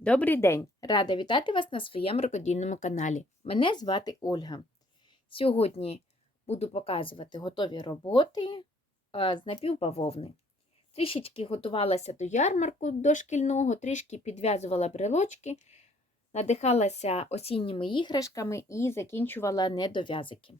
Добрий день! Рада вітати вас на своєму рукодільному каналі. Мене звати Ольга. Сьогодні буду показувати готові роботи з напівбавовни. Трішечки готувалася до ярмарку дошкільного, трішки підв'язувала брелочки, надихалася осінніми іграшками і закінчувала недов'язики.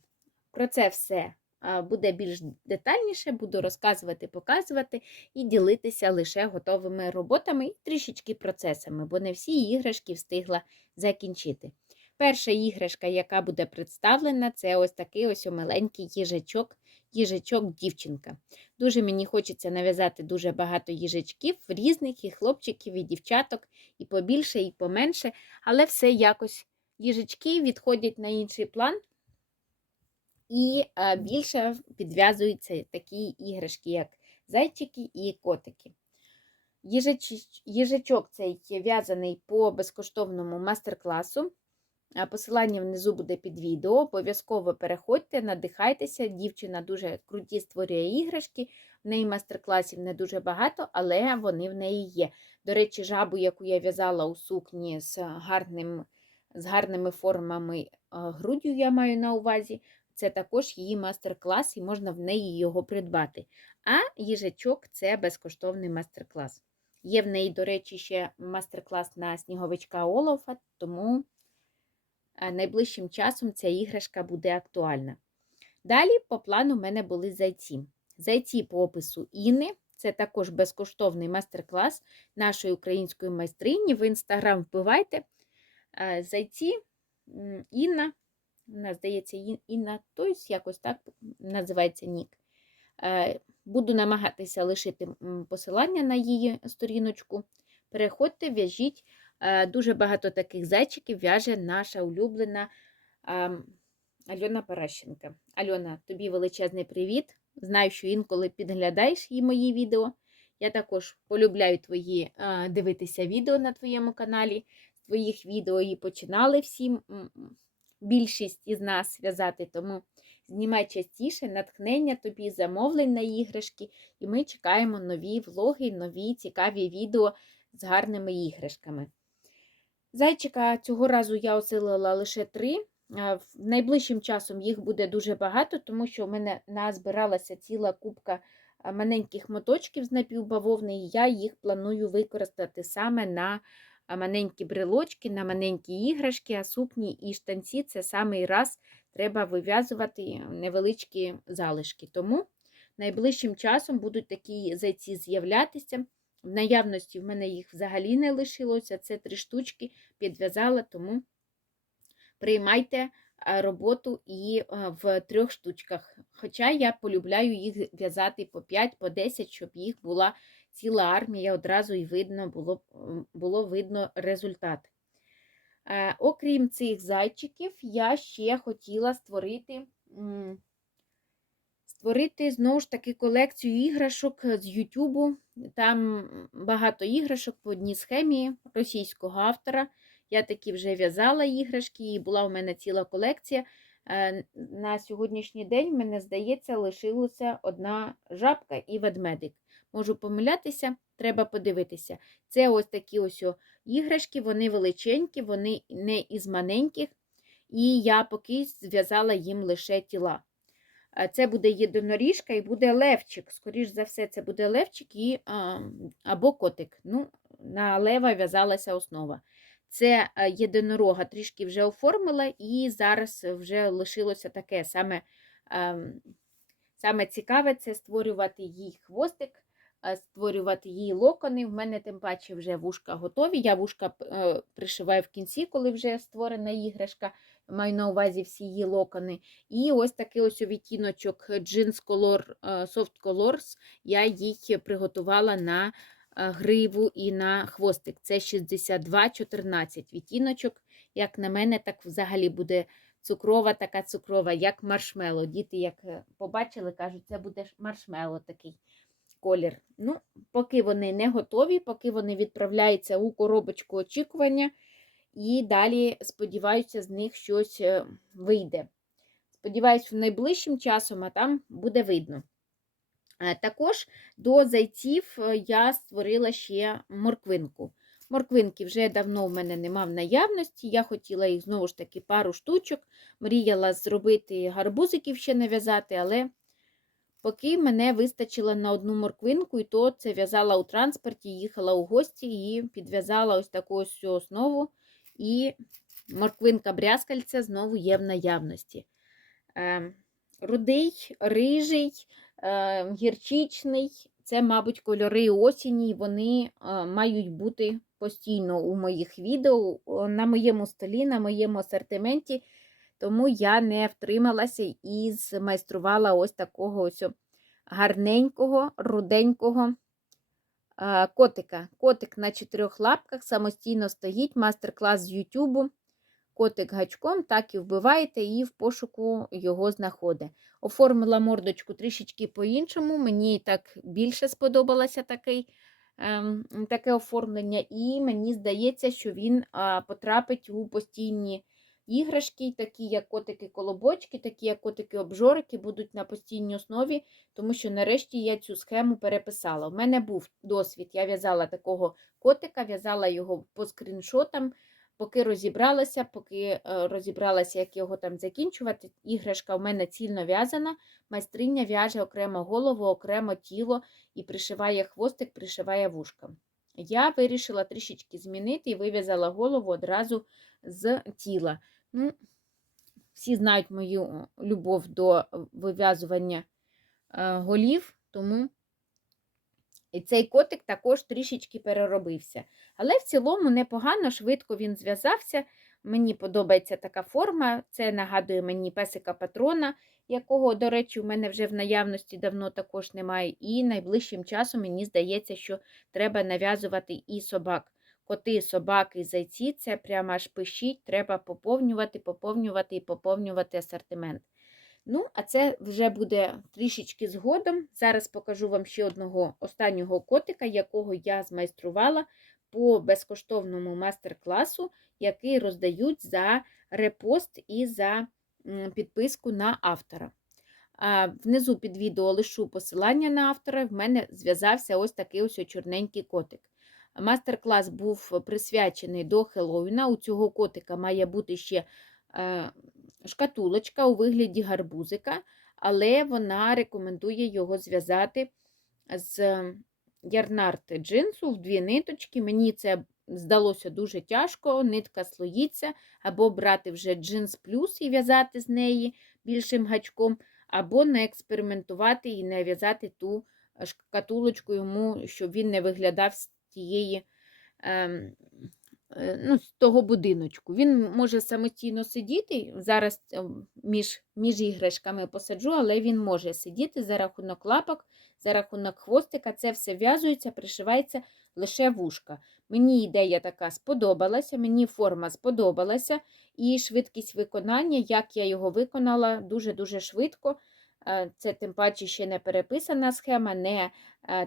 Про це все буде більш детальніше, буду розказувати, показувати і ділитися лише готовими роботами і трішечки процесами, бо не всі іграшки встигла закінчити. Перша іграшка, яка буде представлена, це ось такий ось маленький їжачок, їжачок-дівчинка. Дуже мені хочеться нав'язати дуже багато їжачків, різних і хлопчиків, і дівчаток, і побільше, і поменше, але все якось їжачки відходять на інший план. І а, більше підв'язуються такі іграшки, як зайчики і котики. Їжач- Їжачок цей в'язаний по безкоштовному мастер-класу. Посилання внизу буде під відео. Обов'язково переходьте, надихайтеся. Дівчина дуже круті створює іграшки. В неї мастер-класів не дуже багато, але вони в неї є. До речі, жабу, яку я в'язала у сукні з, гарним, з гарними формами а, груддю, я маю на увазі. Це також її мастер-клас, і можна в неї його придбати. А їжачок це безкоштовний мастер-клас. Є в неї, до речі, ще мастер-клас на сніговичка Олафа, тому е, найближчим часом ця іграшка буде актуальна. Далі, по плану, в мене були зайці. Зайці по опису Інни. Це також безкоштовний мастер-клас нашої української майстрині. В інстаграм вбивайте. Е, Зайці Інна здається, Ін- Інна Тойс, якось так називається нік. Е, Буду намагатися лишити посилання на її сторіночку. Переходьте, в'яжіть. Е, Дуже багато таких зайчиків в'яже наша улюблена Альона Паращенка. Альона, тобі величезний привіт. Знаю, що інколи підглядаєш її мої відео. Я також полюбляю твої е, дивитися відео на твоєму каналі. З твоїх відео і починали всі більшість із нас в'язати, тому знімай частіше натхнення тобі, замовлень на іграшки, і ми чекаємо нові влоги, нові цікаві відео з гарними іграшками. Зайчика цього разу я осилила лише три. Найближчим часом їх буде дуже багато, тому що в мене назбиралася ціла купка маленьких моточків з напівбавовни, і я їх планую використати саме на маленькі брелочки, на маленькі іграшки, а сукні і штанці це самий раз треба вив'язувати невеличкі залишки. Тому найближчим часом будуть такі зайці з'являтися. В наявності в мене їх взагалі не лишилося. Це три штучки підв'язала, тому приймайте роботу і в трьох штучках. Хоча я полюбляю їх в'язати по 5, по 10, щоб їх була ціла армія, одразу і видно було, було видно результат. Е, Окрім цих зайчиків, я ще хотіла створити, створити знову ж таки колекцію іграшок з Ютубу. Там багато іграшок по одній схемі російського автора. Я такі вже в'язала іграшки, і була у мене ціла колекція. Е, На сьогоднішній день, мене здається, лишилася одна жабка і ведмедик. Можу помилятися, треба подивитися. Це ось такі ось іграшки, вони величенькі, вони не із маленьких, і я поки зв'язала їм лише тіла. Це буде єдиноріжка і буде левчик. Скоріш за все, це буде левчик і, а, або котик. Ну, На лева в'язалася основа. Це єдинорога трішки вже оформила, і зараз вже лишилося таке саме, саме цікаве це створювати їй хвостик створювати її локони. В мене тим паче вже вушка готові. Я вушка е, пришиваю в кінці, коли вже створена іграшка. Маю на увазі всі її локони. І ось такий ось відтіночок Jeans Color е, Soft Colors. Я їх приготувала на е, гриву і на хвостик. Це 62-14 відтіночок. Як на мене, так взагалі буде цукрова, така цукрова, як маршмело. Діти, як е, побачили, кажуть, це буде маршмело такий колір. Ну, поки вони не готові, поки вони відправляються у коробочку очікування, і далі, сподіваюся, з них щось е, вийде. Сподіваюсь, в найближчим часом, а там буде видно. Е, Також до зайців е, я створила ще морквинку. Морквинки вже давно в мене нема в наявності. Я хотіла їх знову ж таки пару штучок. Мріяла зробити гарбузиків ще нав'язати, але поки мене вистачило на одну морквинку, і то це в'язала у транспорті, їхала у гості і підв'язала ось таку ось основу. І морквинка брязкальця знову є в наявності. Е, Рудий, рижий, е, гірчичний це, мабуть, кольори осені, і вони е, мають бути постійно у моїх відео, на моєму столі, на моєму асортименті. Тому я не втрималася і змайструвала ось такого ось гарненького, руденького е, котика. Котик на чотирьох лапках самостійно стоїть, мастер-клас з Ютубу. Котик гачком, так і вбиваєте, і в пошуку його знаходить. Оформила мордочку трішечки по-іншому. Мені так більше сподобалося такий, ем, таке оформлення, і мені здається, що він потрапить у постійні іграшки, такі як котики-колобочки, такі як котики-обжорики, будуть на постійній основі, тому що нарешті я цю схему переписала. У мене був досвід, я в'язала такого котика, в'язала його по скріншотам. Поки розібралася, поки е, розібралася, як його там закінчувати, іграшка в мене цільно в'язана, майстриня в'яже окремо голову, окремо тіло і пришиває хвостик, пришиває вушка. Я вирішила трішечки змінити і вив'язала голову одразу з тіла. Ну, Всі знають мою любов до вив'язування е, голів, тому і цей котик також трішечки переробився. Але в цілому непогано, швидко він зв'язався. Мені подобається така форма. Це нагадує мені песика патрона, якого, до речі, у мене вже в наявності давно також немає. І найближчим часом мені здається, що треба нав'язувати і собак. Коти, собаки, зайці це прямо аж пишіть, треба поповнювати, поповнювати і поповнювати асортимент. Ну, а це вже буде трішечки згодом. Зараз покажу вам ще одного останнього котика, якого я змайструвала по безкоштовному мастер-класу, який роздають за репост і за підписку на автора. Внизу під відео лишу посилання на автора, в мене зв'язався ось такий ось чорненький котик. Мастер-клас був присвячений до Хеллоуіна. У цього котика має бути ще е, шкатулочка у вигляді гарбузика, але вона рекомендує його зв'язати з ярнарти джинсу в дві ниточки. Мені це здалося дуже тяжко, нитка слоїться, або брати вже джинс плюс і в'язати з неї більшим гачком, або не експериментувати і не в'язати ту шкатулочку йому, щоб він не виглядав тієї. Ем, Е, ну, з того будиночку. Він може самостійно сидіти. Зараз е, між між іграшками посаджу, але він може сидіти за рахунок лапок, за рахунок хвостика. Це все в'язується, пришивається лише вушка. Мені ідея така сподобалася, мені форма сподобалася, і швидкість виконання, як я його виконала, дуже-дуже швидко. Е, це тим паче ще не переписана схема, не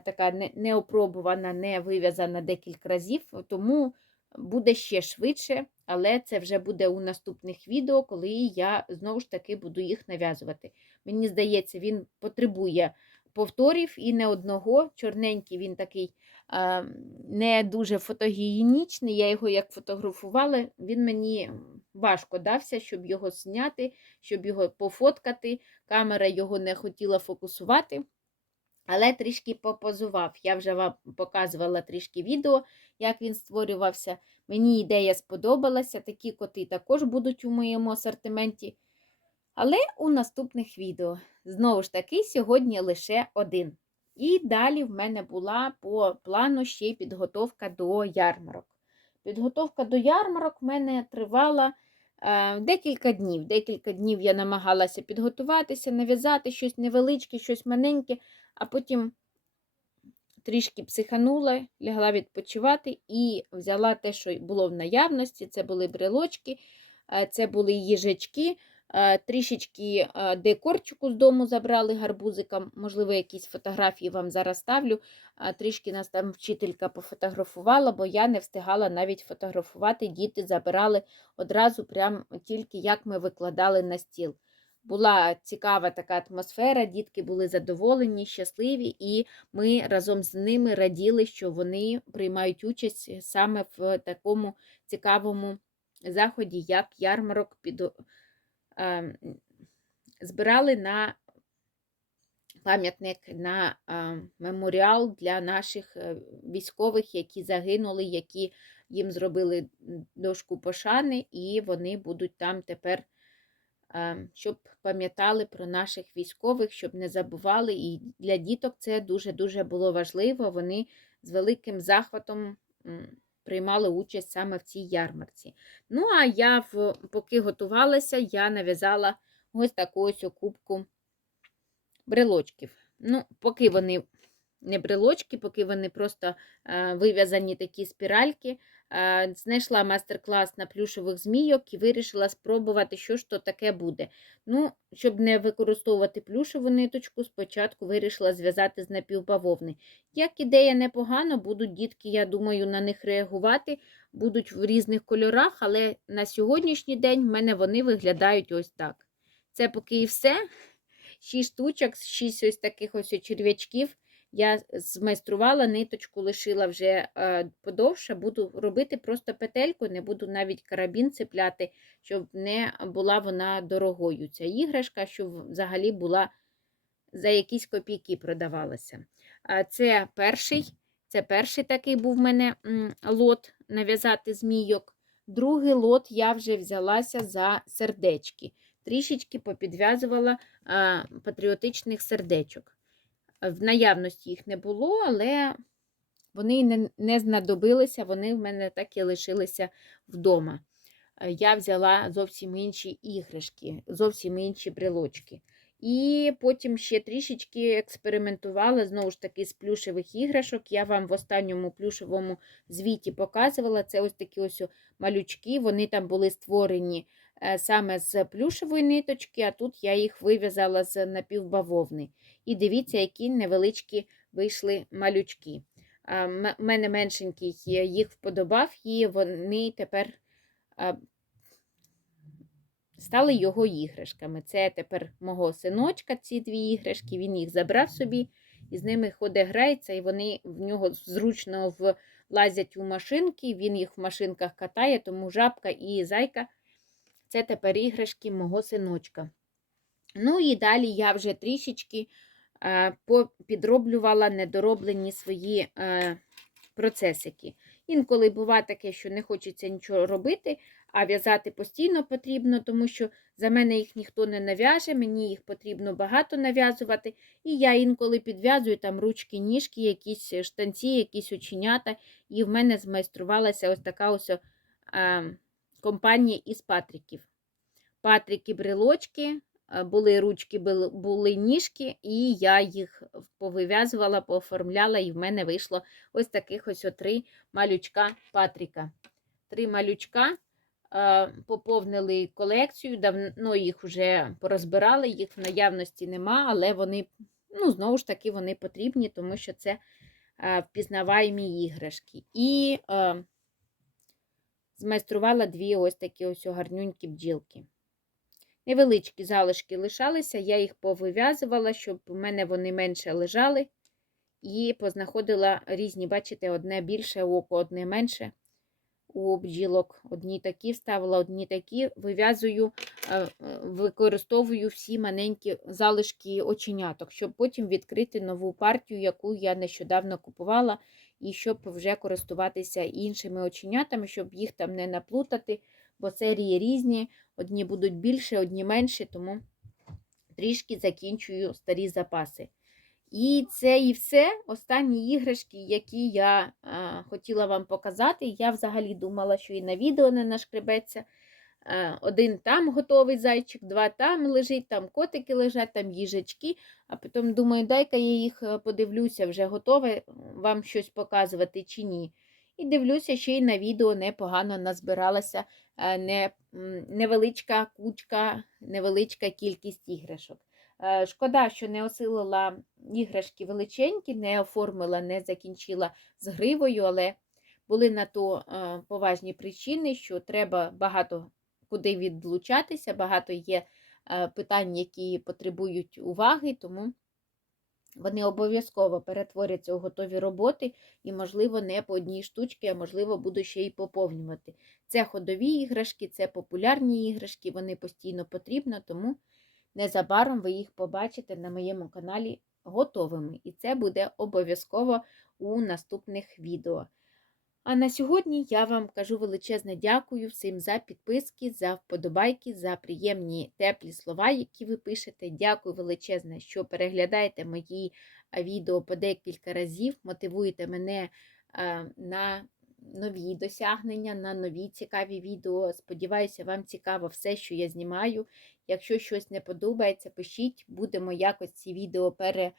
така не, не опробувана, не вив'язана декілька разів. тому буде ще швидше, але це вже буде у наступних відео, коли я знову ж таки буду їх нав'язувати. Мені здається, він потребує повторів і не одного. Чорненький він такий не дуже фотогенічний. Я його як фотографувала, він мені важко дався, щоб його зняти, щоб його пофоткати. Камера його не хотіла фокусувати. Але трішки попозував. Я вже вам показувала трішки відео, як він створювався. Мені ідея сподобалася, такі коти також будуть у моєму асортименті. Але у наступних відео. Знову ж таки, сьогодні лише один. І далі в мене була по плану ще й підготовка до ярмарок. Підготовка до ярмарок в мене тривала е, декілька днів. Декілька днів я намагалася підготуватися, нав'язати щось невеличке, щось маленьке, а потім трішки психанула, лягла відпочивати і взяла те, що було в наявності. Це були брелочки, е, це були їжачки, трішечки е, декорчику з дому забрали гарбузиком. Можливо, якісь фотографії вам зараз ставлю. Трішки нас там вчителька пофотографувала, бо я не встигала навіть фотографувати. Діти забирали одразу, прям тільки як ми викладали на стіл. була цікава така атмосфера, дітки були задоволені, щасливі, і ми разом з ними раділи, що вони приймають участь саме в такому цікавому заході, як ярмарок під е, збирали на пам'ятник на е, меморіал для наших е, військових, які загинули, які їм зробили дошку пошани, і вони будуть там тепер, е, щоб пам'ятали про наших військових, щоб не забували. І для діток це дуже-дуже було важливо. Вони з великим захватом приймали участь саме в цій ярмарці. Ну, а я, в, поки готувалася, я нав'язала ось таку ось кубку брелочків. Ну, поки вони не брелочки, поки вони просто е, вив'язані такі спіральки. Знайшла майстер-клас на плюшових змійок і вирішила спробувати, що ж то таке буде. Ну, Щоб не використовувати плюшову ниточку, спочатку вирішила зв'язати з напівбавовни. Як ідея непогано, будуть дітки, я думаю, на них реагувати, будуть в різних кольорах, але на сьогоднішній день в мене вони виглядають ось так. Це поки і все. Шість штучок, шість ось таких ось черв'ячків. Я змайструвала, ниточку лишила вже е, подовше, буду робити просто петельку, не буду навіть карабін цепляти, щоб не була вона дорогою. Ця іграшка, щоб взагалі була за якісь копійки продавалася. Це перший це перший такий був в мене лот нав'язати змійок. Другий лот я вже взялася за сердечки. Трішечки попідв'язувала патріотичних сердечок. В наявності їх не було, але вони не, не знадобилися, вони в мене так і лишилися вдома. Е, я взяла зовсім інші іграшки, зовсім інші брелочки. І потім ще трішечки експериментувала, знову ж таки, з плюшевих іграшок. Я вам в останньому плюшевому звіті показувала. Це ось такі ось малючки, вони там були створені Е, саме з плюшевої ниточки, а тут я їх вив'язала з напівбавовни. І дивіться, які невеличкі вийшли малючки. У мене меншенький їх вподобав, і вони тепер стали його іграшками. Це тепер мого синочка, ці дві іграшки, він їх забрав собі, і з ними ходить, грається, і вони в нього зручно влазять у машинки, він їх в машинках катає, тому жабка і зайка. Це тепер іграшки мого синочка. Ну і далі я вже трішечки підроблювала недороблені свої е, процесики. Інколи буває таке, що не хочеться нічого робити, а в'язати постійно потрібно, тому що за мене їх ніхто не нав'яже, мені їх потрібно багато нав'язувати. І я інколи підв'язую там ручки, ніжки, якісь штанці, якісь оченята. І в мене змайструвалася ось така ось. Е, компанії із патриків. Патрики, брелочки, е, були ручки, були ніжки, і я їх повив'язувала, пооформляла, і в мене вийшло ось таких ось три малючка патрика. Три малючка е, поповнили колекцію, давно їх вже порозбирали, їх в наявності нема, але вони, ну, знову ж таки, вони потрібні, тому що це е, впізнаваємі іграшки. І змайструвала дві ось такі ось гарнюнькі бджілки. Невеличкі залишки лишалися, я їх повив'язувала, щоб у мене вони менше лежали. І познаходила різні, бачите, одне більше око, одне менше у бджілок. Одні такі вставила, одні такі вив'язую, е, використовую всі маленькі залишки оченяток, щоб потім відкрити нову партію, яку я нещодавно купувала і щоб вже користуватися іншими оченятами, щоб їх там не наплутати, бо серії різні, одні будуть більше, одні менше, тому трішки закінчую старі запаси. І це і все. Останні іграшки, які я а, хотіла вам показати. Я взагалі думала, що і на відео не нашкребеться. Е, один там готовий зайчик, два там лежить, там котики лежать, там їжачки. А потім думаю, дай-ка я їх е, подивлюся, вже готове вам щось показувати чи ні. І дивлюся, ще й на відео непогано назбиралася е, не, невеличка кучка, невеличка кількість іграшок. Шкода, що не осилила іграшки величенькі, не оформила, не закінчила з гривою, але були на то поважні причини, що треба багато куди відлучатися, багато є е, питань, які потребують уваги, тому вони обов'язково перетворяться у готові роботи і, можливо, не по одній штучці, а можливо, буду ще й поповнювати. Це ходові іграшки, це популярні іграшки, вони постійно потрібні, тому незабаром ви їх побачите на моєму каналі готовими. І це буде обов'язково у наступних відео. А на сьогодні я вам кажу величезне дякую всім за підписки, за вподобайки, за приємні теплі слова, які ви пишете. Дякую величезне, що переглядаєте мої відео по декілька разів, мотивуєте мене на нові досягнення, на нові цікаві відео. Сподіваюся, вам цікаво все, що я знімаю. Якщо щось не подобається, пишіть, будемо якось ці відео пере а,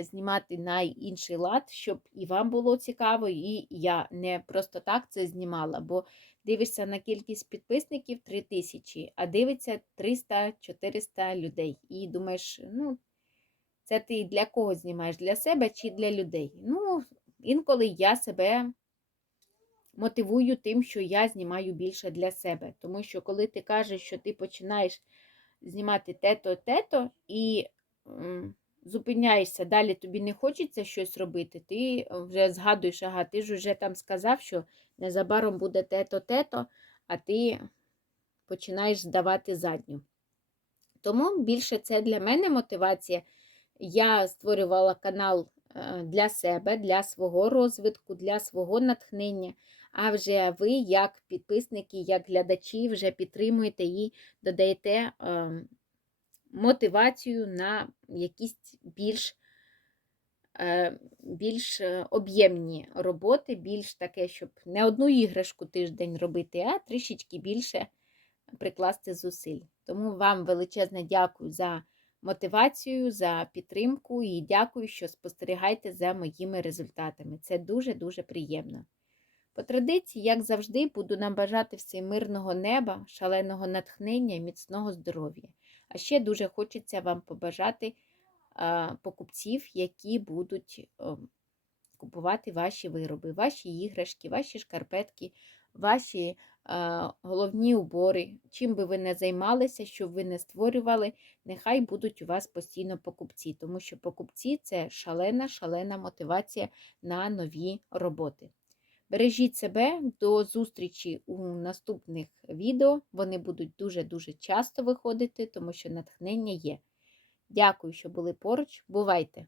знімати на інший лад, щоб і вам було цікаво, і я не просто так це знімала. Бо дивишся на кількість підписників 3000, а дивиться 300-400 людей. І думаєш, ну, це ти для кого знімаєш? Для себе чи для людей? Ну, інколи я себе мотивую тим, що я знімаю більше для себе. Тому що коли ти кажеш, що ти починаєш знімати те-то, те-то, і зупиняєшся, далі тобі не хочеться щось робити, ти вже згадуєш, ага, ти ж вже там сказав, що незабаром буде те-то, те-то, а ти починаєш здавати задню. Тому більше це для мене мотивація. Я створювала канал е, для себе, для свого розвитку, для свого натхнення. А вже ви, як підписники, як глядачі, вже підтримуєте і додаєте е, мотивацію на якісь більш е, більш е, об'ємні роботи, більш таке, щоб не одну іграшку тиждень робити, а трішечки більше прикласти зусиль. Тому вам величезне дякую за мотивацію, за підтримку і дякую, що спостерігаєте за моїми результатами. Це дуже-дуже приємно. По традиції, як завжди, буду нам бажати всім мирного неба, шаленого натхнення і міцного здоров'я. А ще дуже хочеться вам побажати покупців, які будуть о, купувати ваші вироби, ваші іграшки, ваші шкарпетки, ваші головні убори. Чим би ви не займалися, що ви не створювали, нехай будуть у вас постійно покупці, тому що покупці це шалена, шалена мотивація на нові роботи. Бережіть себе до зустрічі у наступних відео. Вони будуть дуже-дуже часто виходити, тому що натхнення є. Дякую, що були поруч. Бувайте!